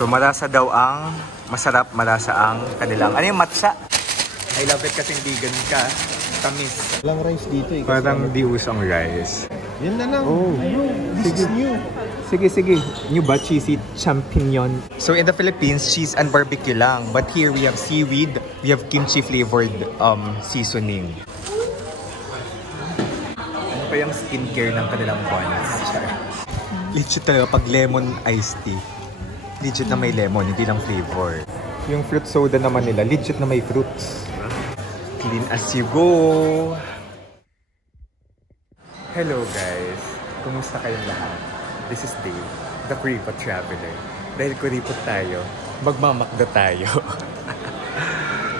So masarap malasa ang kanilang. Ano yung matcha? I love it kasi hindi ganun ka. Tamis. Walang rice dito eh. Parang di usang rice. Yan na lang. Oh, This is new. Sige. New ba? Cheesy champignon. So in the Philippines, cheese and barbecue lang. But here we have seaweed. We have kimchi flavored seasoning. Ano pa yung skincare ng kanilang buns? Legit talaga pag lemon iced tea. Legit na may lemon, hindi lang flavor. Yung fruit soda naman nila, legit na may fruits. Clean as you go! Hello guys! Kumusta kayong lahat? This is Dave, the Kuripot Traveler. Dahil Kuripot tayo, magmamakdo tayo.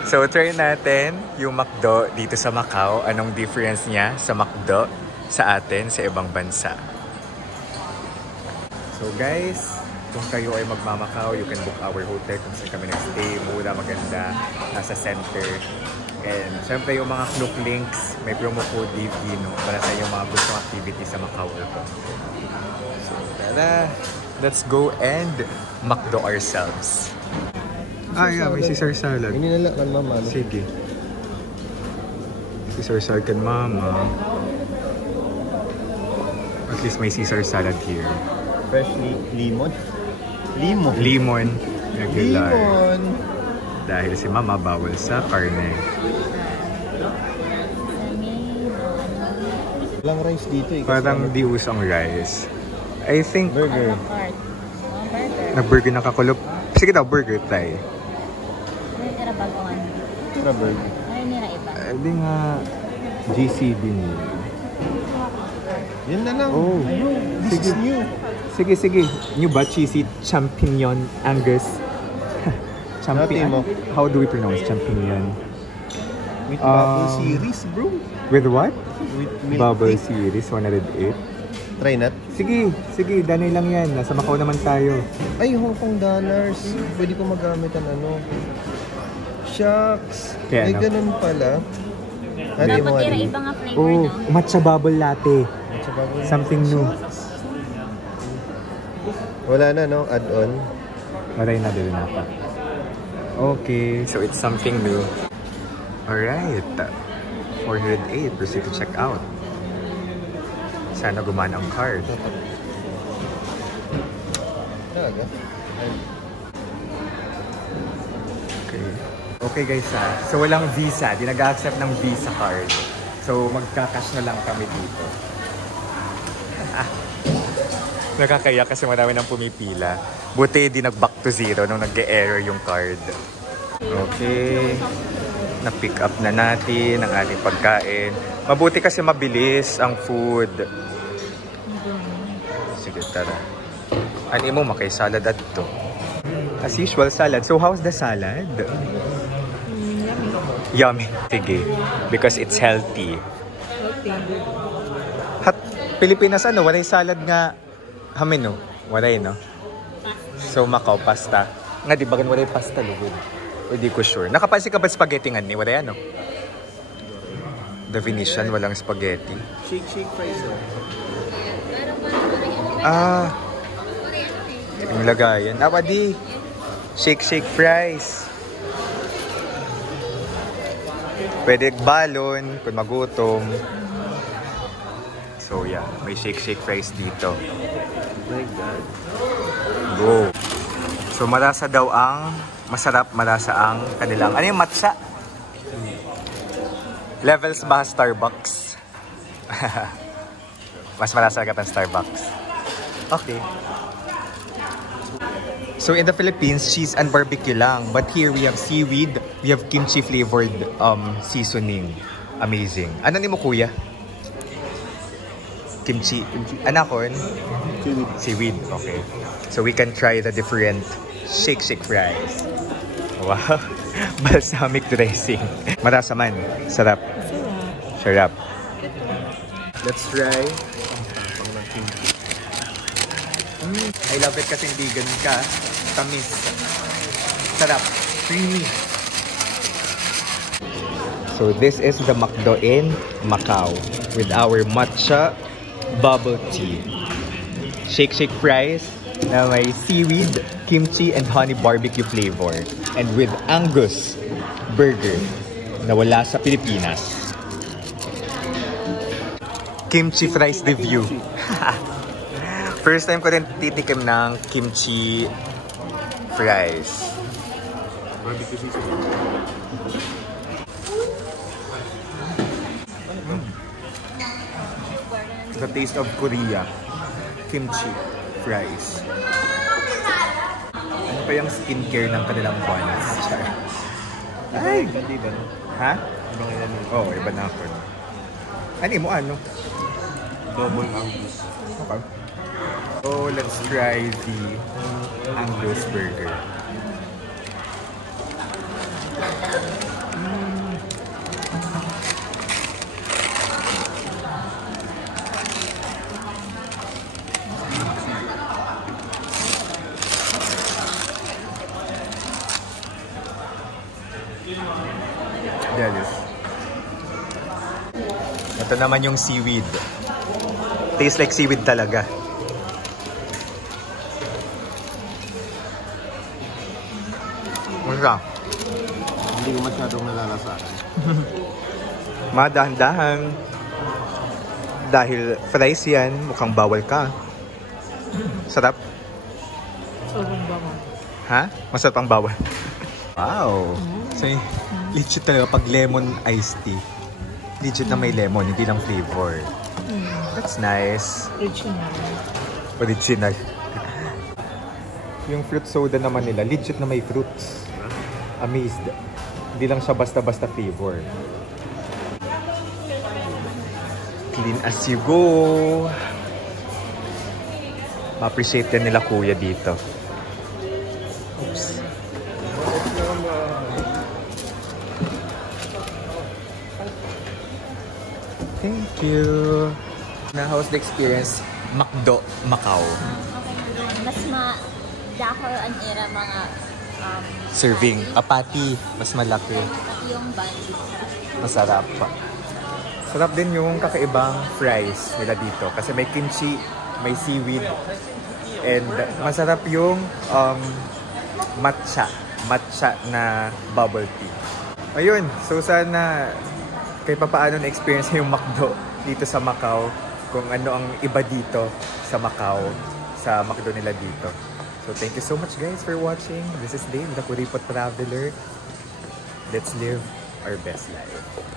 So try natin yung McDo dito sa Macau. Anong difference niya sa McDo sa atin, sa ibang bansa. So guys, kung kayo ay magmamakao, you can book our hotel kung saan kami nag-stay. Mura, maganda, nasa center. And syempre yung mga Klook links, may promo code DVINO para sa yung mga gustong activity sa Macau. So tara, let's go and McDo ourselves. Yeah, may Caesar salad. Hindi nila kan mama. Sige. Caesar salad kan mama. At least may Caesar salad here. Freshly lemon. Lemon. Regular. Lemon. Dahil si mama bawal sa karne. Walang rice dito eh. Parang di usang rice. I think Burger. nag-burger na kakulop. Sige daw, burger tayo. Tara burger. Hindi nga GCB niya. Yan na lang. Oh, This is new. Sige. New ba? Cheesy champignon Angus. How do we pronounce champignon? With bubble series, bro. With what? With milk Bubble tea. series 108. Try nat. Sige, danay lang yan. Nasa Macau naman tayo. Ay, Hong Kong dollars. Pwede ko magamit ang ano. Shucks. Kaya Ay, ano? ganun pala. Dapat tira ibang nga flavor, Oh, no? matcha bubble latte. Something new. Wala na, no? Add-on. Maray na din na pa. Okay, so it's something new. Alright. 408. Proceed to check out. Sana gumana ang card. Talaga? Okay guys so walang visa. Di nag-accept ng visa card. So magkakash na lang kami dito. Nakakaya kasi marami nang pumipila. Buti di nag-back to zero nung nag-error yung card. Okay. Na-pick up na natin ang ating pagkain. Mabuti kasi mabilis ang food. Sige, tara. Ano mo, makay-salad at ito. As usual, salad. So, how's the salad? Yummy. Sige. Because it's healthy. Pilipinas, walay salad nga. Hamin, no? Walay, no? So, Macau, pasta. Nga, di ba walay pasta, lugod? O di ko sure. Nakapansin ka ba spaghetti nga ni? Walay, ano? The Venetian, walang spaghetti. Shake fries, oh. Yung lagayan. Di. Shake fries. Pwede balon kung magutom. So yeah, may shake fries dito. My God. Go. So malasa ang kanilang. Ano yung matcha? Levels ba Starbucks? Mas malasa ka ng Starbucks. Okay. So in the Philippines, cheese and barbecue lang. But here we have seaweed. We have kimchi flavored seasoning. Amazing. Ano ni mo kuya? Kimchi. Anakon? Seaweed. Okay. So we can try the different shake fries. Wow. Balsamic dressing. Marasa man. Sarap. Sarap. Let's try. I love it kasi hindi ganun ka. Tamis. Sarap. Creamy. So this is the McDo in Macau with our matcha bubble tea. Shake fries na may seaweed, kimchi, and honey barbecue flavor. And with Angus burger na wala sa Pilipinas. Kimchi fries review. First time ko rin titikim ng kimchi fries. Barbecue season. The taste of Korea. Kimchi fries. Ano pa yung skincare ng kanilang buns? Ay! Iba no? Ha? Ibang ilan yun. Oo, iba na ako. Ano mo ano? Double Angus. Okay. So, let's try the Angus burger. Delicious. Ito naman yung seaweed. Tastes like seaweed talaga. Mura. Hindi ko masyadong nalalasahan. Madahan-dahan. Dahil fries yan, mukhang bawal ka. Sarap. Sobrang bawal. Ha? Masarap ang bawal. Wow. So, legit talaga pag lemon iced tea. Legit na may lemon, hindi lang flavor. That's nice. Original. Original. Yung fruit soda naman nila, legit na may fruits. Amazed. Hindi lang siya basta-basta flavor. Clean as you go. Ma-appreciate din nila kuya dito. Oops. Thank you. Na how's the experience? Macdo, Macau. Mas dako ang era mga Serving. Apati. Mas malaki. pati yung bun. Masarap pa. Sarap din yung kakaibang fries nila dito. Kasi may kimchi, may seaweed. And masarap yung matcha. Matcha na bubble tea. Ayun. So sana kahit pa paano na-experience yung McDo dito sa Macau. Kung ano ang iba dito sa Macau. Sa McDo nila dito. So thank you so much guys for watching. This is Dave, the Kuripot Traveler. Let's live our best life.